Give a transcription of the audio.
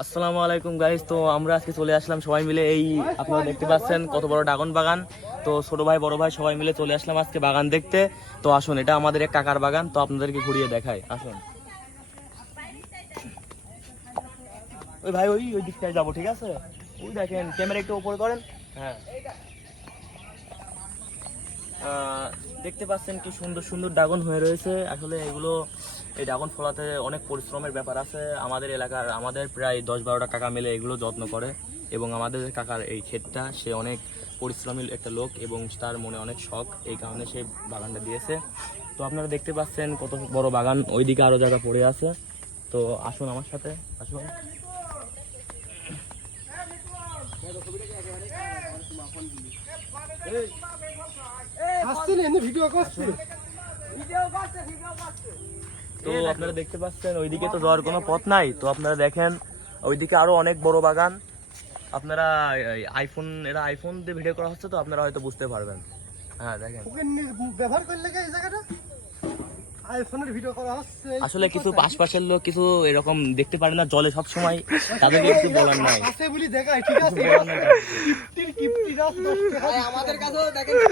আসসালামু আলাইকুম গাইজ তো আমরা আজকে চলে আসলাম সবাই মিলে এই, আপনারা দেখতে পাচ্ছেন কত বড় ড্রাগন বাগান। তো ছোট ভাই, বড় ভাই, সবাই মিলে চলে আসলাম আজকে বাগান দেখতে। তো আসুন, এটা আমাদের এক কাকার বাগান। তো আপনাদেরকে ঘুরিয়ে দেখায় আসুন। ওই ভাই, ওই ওই দিকটায় যাব, ঠিক আছে? ওই দেখেন ক্যামেরা একটু ওপর করেন। হ্যাঁ। দেখতে পাচ্ছেন কি সুন্দর সুন্দর ড্রাগন হয়ে রয়েছে। আসলে এগুলো, এই ড্রাগন ফলাতে অনেক পরিশ্রমের ব্যাপার আছে। আমাদের এলাকার, আমাদের প্রায় দশ বারোটা কাকা মিলে এগুলো যত্ন করে এবং আমাদের কাকার এই ক্ষেতটা, সে অনেক পরিশ্রমী একটা লোক এবং তার মনে অনেক শখ, এই কারণে সে বাগানটা দিয়েছে। তো আপনারা দেখতে পাচ্ছেন কত বড় বাগান, ওইদিকে আরও জায়গা পড়ে আছে। তো আসুন আমার সাথে, আসুন। আসছে না ভিডিও করছে। তো আপনারা দেখতে পাচ্ছেন ওইদিকে তো যাওয়ার কোনো পথ নাই। তো আপনারা দেখেন ওইদিকে আরও অনেক বড় বাগান। আপনারা আইফোন এরা আইফোন দিয়ে ভিডিও করা হচ্ছে তো আপনারা হয়তো বুঝতে পারবেন। হ্যাঁ দেখেন। ব্যবহার করলে এই জায়গাটা আইফোনের ভিডিও করা হচ্ছে আসলে কিছু পাশপাশের লোক কিছু এরকম দেখতে পারে না জলে সব সময় তাদেরকে কিছু বলার নাই। আছে বলি দেখায় ঠিক আছে? আমাদের কাছেও কিপ্টির